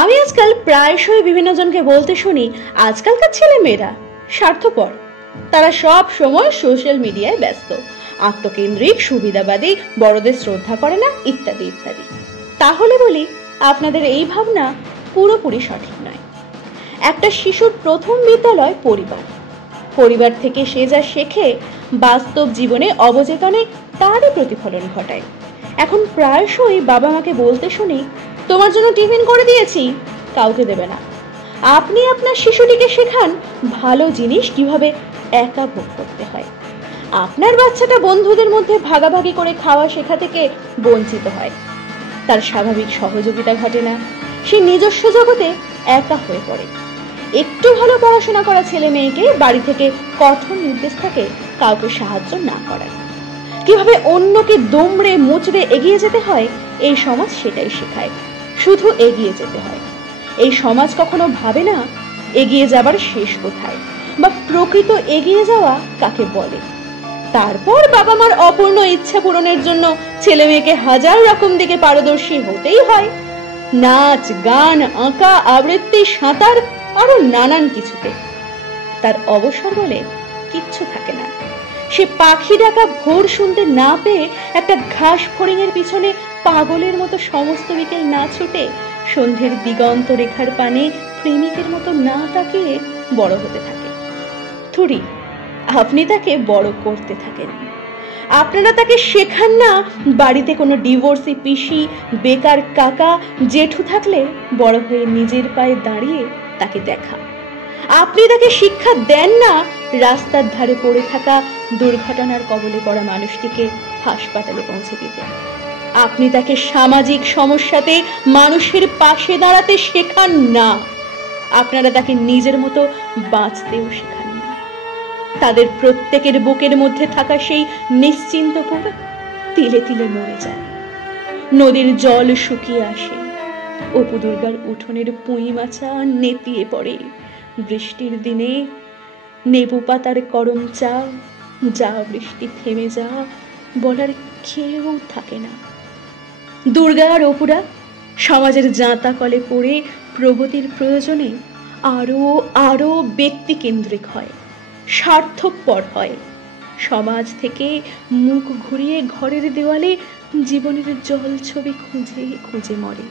আমি আজকাল প্রায়শই বিভিন্ন জনকে বলতে শুনি আজকালকার ছেলে মেয়েরা স্বার্থপর, তারা সব সময় সোশ্যাল মিডিয়ায় ব্যস্ত, আত্মকেন্দ্রিক, সুবিধাবাদী, বড়দের শ্রদ্ধা করে না, ইত্যাদি ইত্যাদি। তাহলে বলি, আপনাদের এই ভাবনা পুরোপুরি সঠিক নয়। একটা শিশুর প্রথম বিদ্যালয় পরিবার। পরিবার থেকে সে যা শেখে বাস্তব জীবনে অবচেতনে তারই প্রতিফলন ঘটায়। এখন প্রায়শই বাবা মাকে বলতে শুনি, তোমার জন্য টিফিন করে দিয়েছি, কাউকে দেবে না। আপনি আপনার শিশুটিকে শেখান ভালো জিনিস কিভাবে একা ভোগ করতে হয়। আপনার বাচ্চাটা বন্ধুদের মধ্যে ভাগাভাগি করে খাওয়া শেখা থেকে বঞ্চিত হয়, তার স্বাভাবিক সহযোগিতা ঘটে না, সে নিজস্ব জগতে একা হয়ে পড়ে। একটু ভালো পড়াশোনা করা ছেলে মেয়েকে বাড়ি থেকে কঠোর নির্দেশ থাকে কাউকে সাহায্য না করার। কিভাবে অন্যকে দমড়ে মুচড়ে এগিয়ে যেতে হয় এই সমাজ সেটাই শেখায়, শুধু এগিয়ে যেতে হয়। এই সমাজ কখনো ভাবে না এগিয়ে যাবার শেষ কোথায়, বা প্রকৃত এগিয়ে যাওয়া কাকে বলে। তারপর বাবা মার অপূর্ণ ইচ্ছা পূরণের জন্য ছেলে মেয়েকে হাজার রকম দিকে পারদর্শী হতেই হয়, নাচ, গান, আঁকা, আবৃত্তি, সাঁতার, আরো নানান কিছুতে। তার অবসর বলে কিচ্ছু থাকে না। সে পাখি ডাকা ভোর শুনতে না পেয়ে একটা ঘাস ফড়িংয়ের পিছনে পাগলের মতো সমস্ত বিকেল না ছুটে সন্ধ্যের দিগন্ত রেখার পানে প্রেমিকের মতো না তাকিয়ে বড় হতে থাকে। থুড়ি আপনি তাকে বড় করতে থাকেন। আপনারা তাকে শেখান না বাড়িতে কোনো ডিভোর্সি পিসি, বেকার কাকা, জেঠু থাকলে বড় হয়ে নিজের পায়ে দাঁড়িয়ে তাকে দেখা। আপনি তাকে শিক্ষা দেন না রাস্তার ধারে পড়ে থাকা দুর্ঘটনার কবলে পড়া মানুষটিকে হাসপাতালে পৌঁছে দিতে। আপনি তাকে সামাজিক সমস্যাতে মানুষের পাশে দাঁড়াতে শেখান না। আপনারা তাকে নিজের মতো বাঁচতেও শেখান না। তাদের প্রত্যেকের বুকের মধ্যে থাকা সেই নিশ্চিন্ত পুর তিলে তিলে মরে যায়। নদীর জল শুকিয়ে আসে, অপু দুর্গার উঠোনের পুঁই মাছা নেতিয়ে পড়ে। বৃষ্টির দিনে নেবু পাতার করম চা, যা বৃষ্টি থেমে যা বলার কেউ থাকে না। দুর্গা আর অপুরা সমাজের জাঁতা কলে পড়ে প্রগতির প্রয়োজনে আরো আরো ব্যক্তি কেন্দ্রিক হয়, স্বার্থপর হয়। সমাজ থেকে মুখ ঘুরিয়ে ঘরের দেওয়ালে জীবনের জল ছবি খুঁজে খুঁজে মরে।